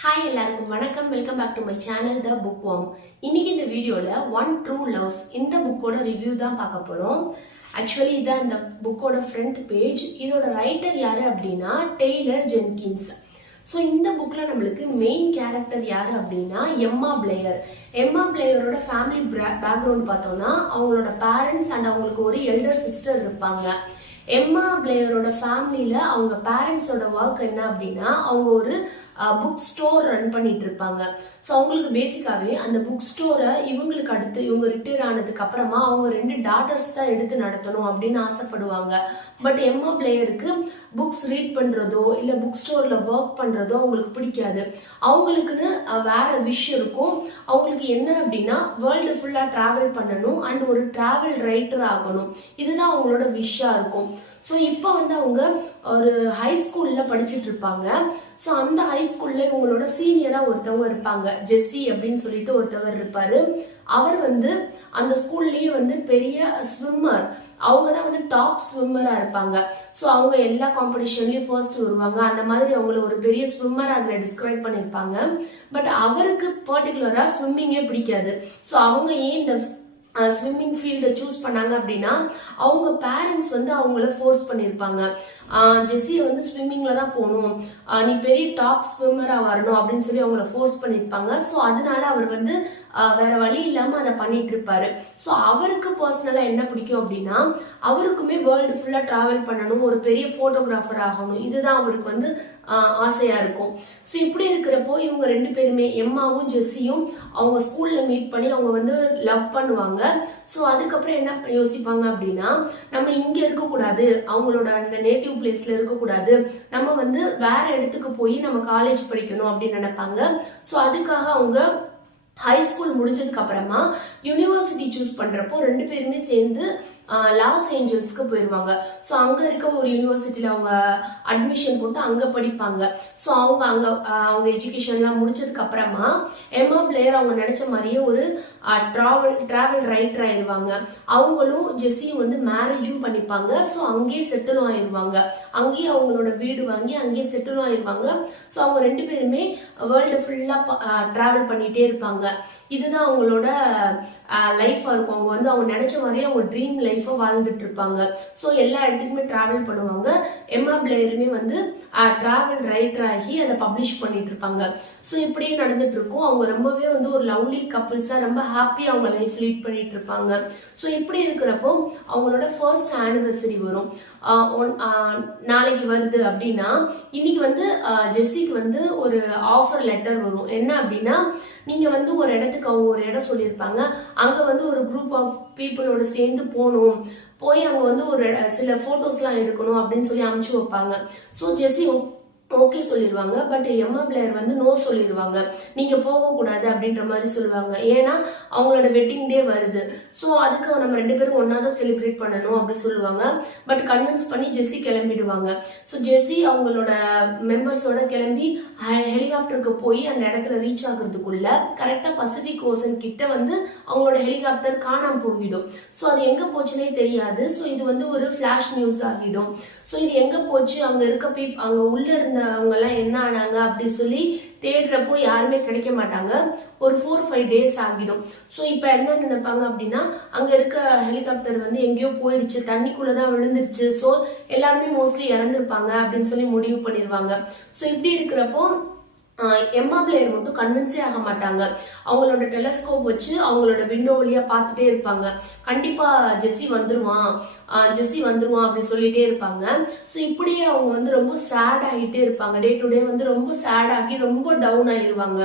Hi எல்லாருக்கும் வணக்கம். Welcome back to my channel the book worm. இன்னைக்கு இந்த வீடியோல ஒன் ட்ரூ லவ்ஸ் இந்த புக்கோட ரிவ்யூ தான் பார்க்க போறோம். ஆக்சுவலி இதான் இந்த புக்கோட ஃப்ரண்ட் பேஜ். இதோட ரைட்டர் யாரு அப்படின்னா டெய்லர் ஜென்கின்ஸ். ஸோ இந்த புக்ல நம்மளுக்கு மெயின் கேரக்டர் யாரு அப்படின்னா எம்மா பிளேயர். எம்மா பிளேயரோட ஃபேமிலி பேக்ரவுண்ட் பார்த்தோம்னா அவங்களோட பேரண்ட்ஸ் அண்ட் அவங்களுக்கு ஒரு எல்டர் சிஸ்டர் இருப்பாங்க. எம்மா பிளேயரோட ஃபேமிலியில அவங்க பேரண்ட்ஸோட ஒர்க் என்ன அப்படின்னா அவங்க ஒரு புக் ஸ்டோர் ரன் பண்ணிட்டு இருப்பாங்க. ஸோ அவங்களுக்கு பேசிக்காவே அந்த புக் ஸ்டோரை இவங்களுக்கு அடுத்து இவங்க ரிட்டையர் ஆனதுக்கு அப்புறமா அவங்க 2 டாட்டர்ஸ் தான் எடுத்து நடத்தணும் அப்படின்னு ஆசைப்படுவாங்க. பட் எம்மா பிளேயருக்கு புக்ஸ் ரீட் பண்றதோ இல்ல புக் ஸ்டோர்ல ஒர்க் பண்றதோ அவங்களுக்கு பிடிக்காது. அவங்களுக்குன்னு வேற விஷயம் இருக்கும். அவங்களுக்கு என்ன அப்படின்னா வேர்ல்டு ஃபுல்லா டிராவல் பண்ணணும் அண்ட் ஒரு டிராவல் ரைட்டர் ஆகணும். இதுதான் அவங்களோட விஷயா இருக்கும். ஸோ இப்போ அவங்க ஒரு ஹை ஸ்கூல்ல படிச்சுட்டு இருப்பாங்க. ஸோ அந்த ஹை ஸ்கூல்ல இவங்களோட சீனியரா ஒருத்தவங்க இருப்பாங்க, ஜெஸ்ஸி அப்படின்னு சொல்லிட்டு ஒருத்தவர் இருப்பாரு. அவர் அந்த ஸ்கூல்லயே பெரிய ஸ்விம்மர். அவங்க தான் டாப் ஸ்விம்மரா இருப்பாங்க. ஸோ அவங்க எல்லா காம்படிஷன்லயும் ஃபர்ஸ்ட் வருவாங்க. அந்த மாதிரி அவங்கள ஒரு பெரிய ஸ்விம்மர் அதுல டிஸ்கிரைப் பண்ணிருப்பாங்க. பட் அவருக்கு பர்டிகுலரா ஸ்விம்மிங்கே பிடிக்காது. ஸோ அவங்க ஏன் இந்த ஸ்விம்மிங் ஃபீல்டை சூஸ் பண்ணாங்க அப்படின்னா அவங்க பேரண்ட்ஸ் அவங்கள ஃபோர்ஸ் பண்ணியிருப்பாங்க. ஜெஸ்ஸியை ஸ்விம்மிங்ல தான் போகணும், நீ பெரிய டாப் ஸ்விம்மரா வரணும் அப்படின்னு சொல்லி அவங்கள ஃபோர்ஸ் பண்ணியிருப்பாங்க. ஸோ அதனால அவர் வேற வழி இல்லாம அதை பண்ணிட்டு இருப்பாரு. ஸோ அவருக்கு பர்சனலா என்ன பிடிக்கும் அப்படின்னா அவருக்குமே வேர்ல்டு ஃபுல்லா டிராவல் பண்ணணும், ஒரு பெரிய போட்டோகிராஃபர் ஆகணும். இதுதான் அவருக்கு ஆசையா இருக்கும். ஸோ இப்படி இருக்கிறப்போ இவங்க 2 பேருமே எம்மாவும் ஜெஸ்ஸியும் அவங்க ஸ்கூல்ல மீட் பண்ணி அவங்க லவ் பண்ணுவாங்க. ஸோ அதுக்கப்புறம் என்ன யோசிப்பாங்க அப்படின்னா நம்ம இங்க இருக்கக்கூடாது, அவங்களோட அந்த நேட்டிவ் பிளேஸ்ல இருக்கக்கூடாது, நம்ம வேற இடத்துக்கு போய் நம்ம காலேஜ் படிக்கணும் அப்படின்னு நினைப்பாங்க. ஸோ அதுக்காக அவங்க ஹை ஸ்கூல் முடிஞ்சதுக்கு அப்புறமா யூனிவர்சிட்டி சூஸ் பண்றப்போ 2 பேருமே சேர்ந்து லாஸ் ஏஞ்சல்ஸ்க்கு போயிருவாங்க. ஸோ அங்க இருக்க ஒரு யூனிவர்சிட்டியில அவங்க அட்மிஷன் போட்டு அங்க படிப்பாங்க. ஸோ அவங்க எஜுகேஷன்லாம் முடிச்சதுக்கு அப்புறமா எம்மா பிளேயர் அவங்க நினைச்ச மாதிரியே ஒரு டிராவல் ரைட்டர் ஆயிருவாங்க. அவங்களும் ஜெஸ்ஸியும் மேரேஜும் பண்ணிப்பாங்க. ஸோ அங்கேயே செட்டிலும் ஆயிருவாங்க. அங்கேயே அவங்களோட வீடு வாங்கி அங்கேயே செட்டிலும் ஆயிருவாங்க. ஸோ அவங்க 2 பேருமே வேர்ல்டு ஃபுல்லா டிராவல் பண்ணிட்டே இருப்பாங்க. இதுதான் அவங்களோட லைஃபா இருக்கும். அவங்க நினைச்ச மாதிரியே அவங்க ட்ரீம் லைஃபை வாழ்ந்துட்டு இருப்பாங்க. ஸோ எல்லா இடத்துக்குமே டிராவல் பண்ணுவாங்க. எம்மா பிளேயருமே டிராவல் ரைட்டர் ஆகி அதை பப்ளிஷ் பண்ணிட்டு இருப்பாங்க. ஸோ இப்படியே நடந்துட்டு இருக்கும். அவங்க ரொம்பவே ஒரு லவ்லி கப்பிள்ஸா ரொம்ப ஹாப்பியா அவங்க லைஃப் லீட் பண்ணிட்டு இருப்பாங்க. ஸோ இப்படி இருக்கிறப்போ அவங்களோட ஃபர்ஸ்ட் ஆனிவர்சரி வரும். நாளைக்கு வருது அப்படின்னா இன்னைக்கு ஜெஸ்ஸிக்கு ஒரு ஆஃபர் லெட்டர் வரும். என்ன அப்படின்னா நீங்க ஒரு இடத்துக்கு அவங்க ஒரு இடம் சொல்லியிருப்பாங்க, அங்க ஒரு குரூப் ஆஃப் பீப்புளோட சேர்ந்து போகணும், போய் அங்க ஒரு சில போட்டோஸ் எல்லாம் எடுக்கணும் அப்படின்னு சொல்லி அனுப்பிச்சு வைப்பாங்க. ஸோ ஜெஸ்ஸி ஓகே சொல்லிடுவாங்க. பட் எம்மா பிளேயர் நோ சொல்லிடுவாங்க, நீங்க போக கூடாது அப்படின்ற மாதிரி சொல்லுவாங்க. ஏன்னா அவங்களோட வெட்டிங் டே வருது. ஸோ அதுக்கு நம்ம 2 பேரும் ஒன்னாதான் செலிப்ரேட் பண்ணணும் அப்படின்னு சொல்லுவாங்க. பட் கன்வின்ஸ் பண்ணி ஜெஸ்ஸி கிளம்பிடுவாங்க. ஸோ ஜெஸ்ஸி அவங்களோட மெம்பர்ஸோட கிளம்பி ஹெலிகாப்டருக்கு போய் அந்த இடத்துல ரீச் ஆகுறதுக்குள்ள கரெக்டா பசிபிக் ஓசன் கிட்ட அவங்களோட ஹெலிகாப்டர் காணாம போயிடும். ஸோ அது எங்க போச்சுன்னே தெரியாது. ஸோ இது ஒரு ஃபிளாஷ் நியூஸ் ஆகிடும். ஸோ இது எங்க போச்சு, அங்க இருக்க அங்க உள்ள இருந்தவங்க எல்லாம் என்ன ஆனாங்க அப்படி சொல்லி தேடுறப்போ யாருமே கிடைக்க மாட்டாங்க. ஒரு 4-5 டேஸ் ஆகிடும். ஸோ இப்ப என்ன நினைப்பாங்க அப்படின்னா அங்க இருக்க ஹெலிகாப்டர் எங்கேயோ போயிடுச்சு, தண்ணிக்குள்ளதான் விழுந்துருச்சு, ஸோ எல்லாருமே மோஸ்ட்லி இறந்துருப்பாங்க அப்படின்னு சொல்லி முடிவு பண்ணிருவாங்க. ஸோ இப்படி இருக்கிறப்போ எம்மா பிளேயர் மட்டும் கன்வின்ஸே ஆக மாட்டாங்க. அவங்களோட டெலஸ்கோப் வச்சு அவங்களோட விண்டோ வழியா பார்த்துட்டே இருப்பாங்க. கண்டிப்பா ஜெஸ்ஸி வந்துருவான் அப்படின்னு சொல்லிட்டே இருப்பாங்க. ஸோ இப்படியே அவங்க ரொம்ப சேட் ஆகிட்டே இருப்பாங்க. டே டு டே ரொம்ப சேட் ஆகி ரொம்ப டவுன் ஆயிருவாங்க.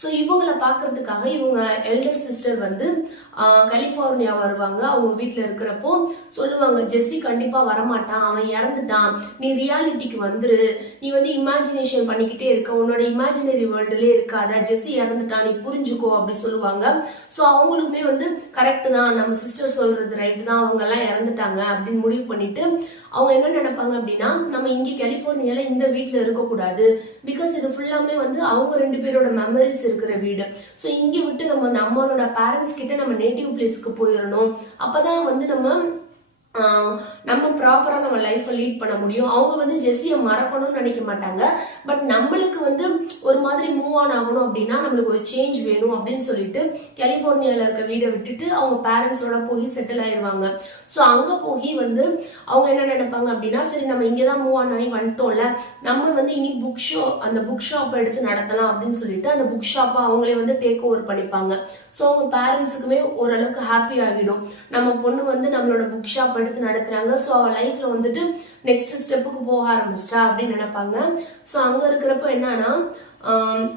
ஸோ இவங்களை பாக்குறதுக்காக இவங்க எல்டர் சிஸ்டர் கலிபோர்னியா வருவாங்க. அவங்க வீட்டுல இருக்கிறப்போ சொல்லுவாங்க, ஜெஸ்ஸி கண்டிப்பா வரமாட்டான், அவன் இறந்துட்டான், நீ ரியாலிட்டிக்கு வந்துரு, நீ இமேஜினேஷன் பண்ணிக்கிட்டே இருக்க, உன்னோட இமேஜினரி வேர்ல்டுலயே இருக்காத, ஜெஸ்ஸி இறந்துட்டான், நீ புரிஞ்சுக்கோ அப்படி சொல்லுவாங்க. ஸோ அவங்களுமே கரெக்ட் தான், நம்ம சிஸ்டர் சொல்றது ரைட் தான், அவங்க எல்லாம் இறந்துட்டாங்க அப்படின்னு முடிவு பண்ணிட்டு அவங்க என்ன நினைப்பாங்க அப்படின்னா நம்ம இங்க கலிபோர்னியால இந்த வீட்டுல இருக்கக்கூடாது, பிகாஸ் இது ஃபுல்லாமே அவங்க 2 பேரோட மெமரிஸ் இருக்கிற வீடு. ஸோ இங்க விட்டு நம்மளோட பேரண்ட்ஸ் கிட்ட நம்ம நேட்டிவ் பிளேஸ்க்கு போயிடணும். அப்பதான் நம்ம நம்ம ப்ராப்பரா நம்ம லைஃப்பை லீட் பண்ண முடியும். அவங்க வந்து ஜெஸ்ஸியை மறக்கணும்னு நினைக்க மாட்டாங்க. பட் நம்மளுக்கு வந்து ஒரு மாதிரி மூவ் ஆன் ஆகணும் அப்படின்னா நம்மளுக்கு ஒரு சேஞ்ச் வேணும் அப்படின்னு சொல்லிட்டு கலிபோர்னியால இருக்க வீடை விட்டுட்டு அவங்க பேரண்ட்ஸோட போய் செட்டில் ஆயிடுவாங்க. ஸோ அங்க போய் வந்து அவங்க என்ன நினைப்பாங்க அப்படின்னா, சரி நம்ம இங்கதான் மூவ் ஆன் ஆகி வந்துட்டோம்ல, நம்ம வந்து இனி அந்த புக் ஷாப் எடுத்து நடத்தலாம் அப்படின்னு சொல்லிட்டு அந்த புக் ஷாப்பை அவங்களே வந்து டேக் ஓவர் பண்ணிப்பாங்க. ஸோ அவங்க பேரண்ட்ஸுக்குமே ஓரளவுக்கு ஹாப்பி ஆகிடும். நம்ம பொண்ணு வந்து நம்மளோட புக் ஷாப் எடுத்து நடத்துறாங்க. ஸோ அவ லைஃப்ல வந்துட்டு நெக்ஸ்ட் ஸ்டெப்புக்கு போக ஆரம்பிச்சிட்டா அப்படின்னு நினைப்பாங்க. ஸோ அங்க இருக்கிறப்ப என்னன்னா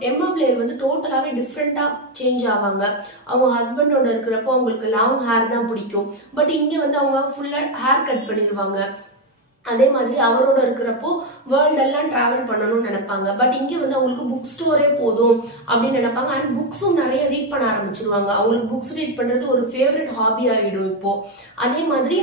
எம்மா பிளேயர் வந்து டோட்டலாவே டிஃப்ரெண்டா சேஞ்ச் ஆவாங்க. அவங்க ஹஸ்பண்டோட இருக்கிறப்போ அவங்களுக்கு லாங் ஹேர் தான் பிடிக்கும். பட் இங்க வந்து அவங்க ஃபுல்லா ஹேர் கட் பண்ணிடுவாங்க. அதே மாதிரி அவரோட இருக்கிறப்போ வேர்ல்ட் எல்லாம் டிராவல் பண்ணணும்னு நினைப்பாங்க. பட் இங்க வந்து அவங்களுக்கு புக் ஸ்டோரே போதும் அப்படின்னு நினைப்பாங்க. அண்ட் புக்ஸும் நிறைய ரீட் பண்ண ஆரம்பிச்சிருவாங்க. அவங்களுக்கு புக்ஸ் ரீட் பண்றது ஒரு ஃபேவரட் ஹாபி ஆகிடும் இப்போ. அதே மாதிரி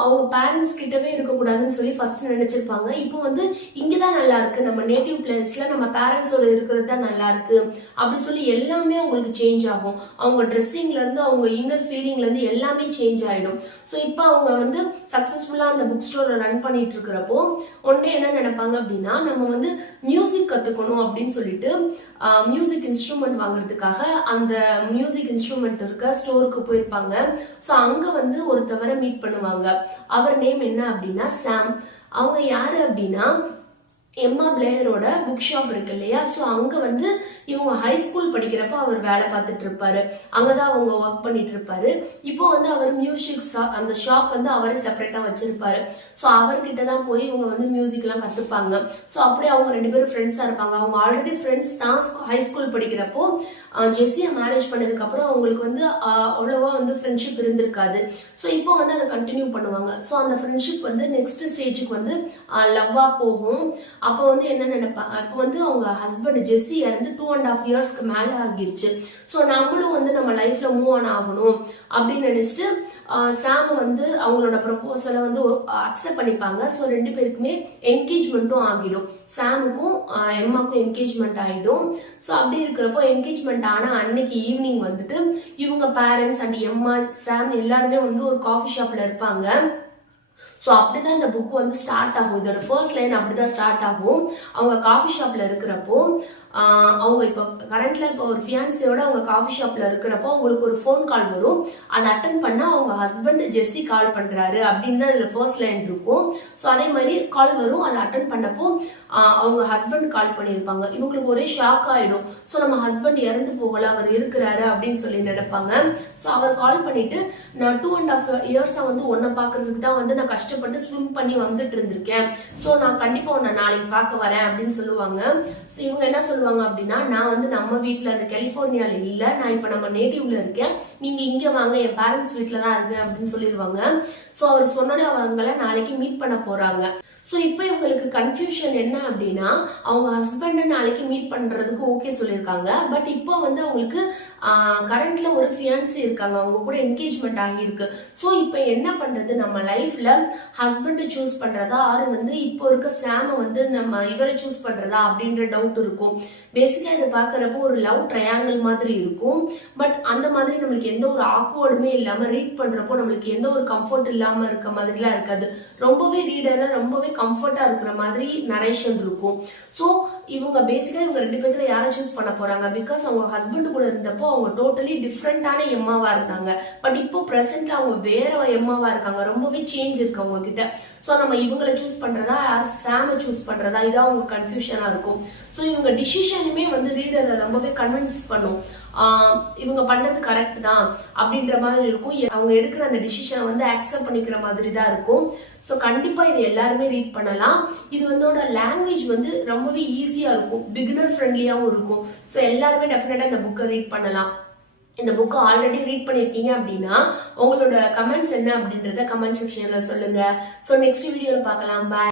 அவங்க பேரண்ட்ஸ் கிட்டவே இருக்கக்கூடாதுன்னு சொல்லி ஃபர்ஸ்ட் நினைச்சிருப்பாங்க. இப்போ வந்து இங்கதான் நல்லா இருக்கு, நம்ம நேட்டிவ் பிளேஸ்ல நம்ம பேரண்ட்ஸோட இருக்கிறது தான் நல்லா இருக்கு அப்படி சொல்லி எல்லாமே அவங்களுக்கு சேஞ்ச் ஆகும். அவங்க ட்ரெஸ்ஸிங்ல இருந்து அவங்க இன்னர் ஃபீலிங்ல இருந்து எல்லாமே சேஞ்ச் ஆயிடும். ஸோ இப்போ அவங்க வந்து சக்சஸ்ஃபுல்லா அந்த புக் ஸ்டோரை ரன் பண்ணிட்டு இருக்கிறப்போ ஒன்னே என்ன நினைப்பாங்க அப்படின்னா, நம்ம வந்து மியூசிக் கத்துக்கணும் அப்படின்னு சொல்லிட்டு மியூசிக் இன்ஸ்ட்ருமெண்ட் வாங்குறதுக்காக அந்த மியூசிக் இன்ஸ்ட்ருமெண்ட் இருக்க ஸ்டோருக்கு போயிருப்பாங்க. ஸோ அங்க வந்து ஒருத்தவரை மீட் பண்ணுவாங்க. அவர் நேம் என்ன அப்படின்னா சாம். அவங்க யாரு அப்படின்னா எம்மா பிளேயரோட புக் ஷாப் இருக்கு இல்லையா, ஸோ அங்க வந்து இவங்க ஹை ஸ்கூல் படிக்கிறப்ப அவர் வேலை பார்த்துட்டு இருப்பாரு. அங்கதான் அவங்க ஒர்க் பண்ணிட்டு இருப்பாரு. இப்போ வந்து அவர் மியூசிக் அந்த ஷாப் வந்து அவரே செப்பரேட்டா வச்சிருப்பாரு. ஸோ அவர்கிட்ட தான் போய் இவங்க வந்து மியூசிக் எல்லாம் கத்துப்பாங்க. ஸோ அப்படியே அவங்க 2 பேரும் ஃப்ரெண்ட்ஸா இருப்பாங்க. அவங்க ஆல்ரெடி ஃப்ரெண்ட்ஸ் தான் ஹை ஸ்கூல் படிக்கிறப்போ. ஜெஸ்ஸியை மேரேஜ் பண்ணதுக்கு அப்புறம் அவங்களுக்கு வந்து அவ்வளவா வந்து ஃப்ரெண்ட்ஷிப் இருந்திருக்காது. ஸோ இப்போ வந்து அதை கண்டினியூ பண்ணுவாங்க. ஸோ அந்த ஃப்ரெண்ட்ஷிப் வந்து நெக்ஸ்ட் ஸ்டேஜுக்கு வந்து லவ்வா போகும். அப்போ வந்து என்ன நினைப்பாங்க, அப்போ வந்து அவங்க ஹஸ்பண்ட் ஜெஸ்ஸி இறந்து 2.5 இயர்ஸ்க்கு மேல ஆகிருச்சு. ஸோ நம்மளும் வந்து நம்ம லைஃப்ல மூவ் ஆன் ஆகணும் அப்படின்னு நினைச்சிட்டு சாம வந்து அவங்களோட ப்ரொபோசலை வந்து அக்செப்ட் பண்ணிப்பாங்க. ஸோ 2 பேருக்குமே என்கேஜ்மெண்ட்டும் ஆகிடும். சாமுக்கும் எம்மாக்கும் என்கேஜ்மெண்ட் ஆகிடும். ஸோ அப்படி இருக்கிறப்போ என்கேஜ்மெண்ட் ஆனா அன்னைக்கு ஈவினிங் வந்துட்டு இவங்க பேரண்ட்ஸ் அண்ட் எம்மா சாம் எல்லாருமே வந்து ஒரு காஃபி ஷாப்ல இருப்பாங்க. ஸோ அப்படிதான் இந்த புக் வந்து ஸ்டார்ட் ஆகும். இதோட ஃபர்ஸ்ட் லைன் அப்படிதான் ஸ்டார்ட் ஆகும். அவங்க காஃபி ஷாப்ல இருக்கிறப்போ அவங்க இப்போ கரண்ட்ல இப்போ ஒரு ஃபியான்சியோட அவங்க காஃபி ஷாப்ல இருக்கிறப்போ அவங்களுக்கு ஒரு ஃபோன் கால் வரும். அதை அட்டன் பண்ணா அவங்க ஹஸ்பண்ட் ஜெஸ்ஸி கால் பண்றாரு அப்படின்னு தான் இதுல ஃபர்ஸ்ட் லைன் இருக்கும். ஸோ அதே மாதிரி கால் வரும். அதை அட்டன் பண்ணப்போ அவங்க ஹஸ்பண்ட் கால் பண்ணியிருப்பாங்க. இவங்களுக்கு ஒரே ஷாக் ஆயிடும். ஸோ நம்ம ஹஸ்பண்ட் இறந்து போகல, அவர் இருக்கிறாரு அப்படின்னு சொல்லி நினைப்பாங்க. ஸோ அவர் கால் பண்ணிட்டு, நான் 2.5 இயர்ஸா வந்து உன்னை பாக்குறதுக்கு தான் வந்து நான் கஷ்டப்பட்டு ஸ்விம் பண்ணி வந்துட்டு இருந்திருக்கேன். ஸோ நான் கண்டிப்பா உன்னை நாளைக்கு பார்க்க வரேன் அப்படின்னு சொல்லுவாங்க. ஸோ இவங்க என்ன சொல்லுவாங்க அப்படின்னா, நான் வந்து நம்ம வீட்டுல அந்த கலிபோர்னியால இல்ல, நான் இப்ப நம்ம நேட்டிவ்ல இருக்கேன், நீங்க இங்க வாங்க, என் பேரண்ட்ஸ் வீட்டுல தான் இருக்கேன் அப்படின்னு சொல்லிடுவாங்க. ஸோ அவர் சொன்னாலே அவங்கள நாளைக்கு மீட் பண்ண போறாங்க. ஸோ இப்போ இவங்களுக்கு கன்ஃபியூஷன் என்ன அப்படின்னா, அவங்க ஹஸ்பண்டை நாளைக்கு மீட் பண்றதுக்கு ஓகே சொல்லியிருக்காங்க. பட் இப்போ வந்து அவங்களுக்கு கரண்ட்ல ஒரு ஃபியான்சி இருக்காங்க, அவங்க கூட என்கேஜ்மெண்ட் ஆகியிருக்கு. ஸோ இப்போ என்ன பண்றது, நம்ம லைஃப்ல ஹஸ்பண்டை சூஸ் பண்றதா ஆறு வந்து இப்போ இருக்க சாம வந்து நம்ம இவரை சூஸ் பண்றதா அப்படின்ற டவுட் இருக்கும். பேசிக்கா இதை பாக்குறப்போ ஒரு லவ் ட்ரையாங்கிள் மாதிரி இருக்கும். பட் அந்த மாதிரி நம்மளுக்கு எந்த ஒரு ஆக்வர்டுமே இல்லாம ரீட் பண்றப்போ நம்மளுக்கு எந்த ஒரு கம்ஃபர்ட் இல்லாம இருக்க மாதிரிலாம் இருக்காது. ரொம்பவே ரீடரை ரொம்பவே கம்ஃபர்ட்டா இருக்கிற மாதிரி நரேஷன் இருக்கும். சோ இவங்க பேசிக்கா இவங்க 2 பேர்த்துல யாரை சூஸ் பண்ண போறாங்க, பிகாஸ் அவங்க ஹஸ்பண்ட் கூட இருந்தப்போ அவங்க டோட்டலி டிஃப்ரெண்டான எம்மாவா இருந்தாங்க. பட் இப்போ பிரசன்ட்ல அவங்க வேற எம்மாவா இருக்காங்க. ரொம்பவே சேஞ்ச் இருக்கு அவங்க கிட்ட. சோ நம்ம இவங்களை சூஸ் பண்றதா சாம சூஸ் பண்றதா, இதான் அவங்க கன்ஃபியூஷனா இருக்கும். சோ இவங்க டிசிஷனுமே வந்து ரீடரை ரொம்பவே கன்வின்ஸ் பண்ணும். இவங்க பண்றது கரெக்ட் தான் அப்படின்ற மாதிரி இருக்கும். அவங்க எடுக்கிற அந்த டிசிஷனை வந்து அக்செப்ட் பண்ணிக்கிற மாதிரி தான் இருக்கும். ஸோ கண்டிப்பா இது எல்லாருமே ரீட் பண்ணலாம். இது வந்து லாங்குவேஜ் வந்து ரொம்பவே ஈஸியா இருக்கும், பிகினர் ஃப்ரெண்ட்லியாவும் இருக்கும். ஸோ எல்லாருமே டெஃபினட்டா இந்த புக்கை ரீட் பண்ணலாம். இந்த புக்கை ஆல்ரெடி ரீட் பண்ணிருக்கீங்க அப்படின்னா உங்களோட கமெண்ட்ஸ் என்ன அப்படின்றத கமெண்ட் செக்ஷன்ல சொல்லுங்க. ஸோ நெக்ஸ்ட் வீடியோல பார்க்கலாம். பாய்.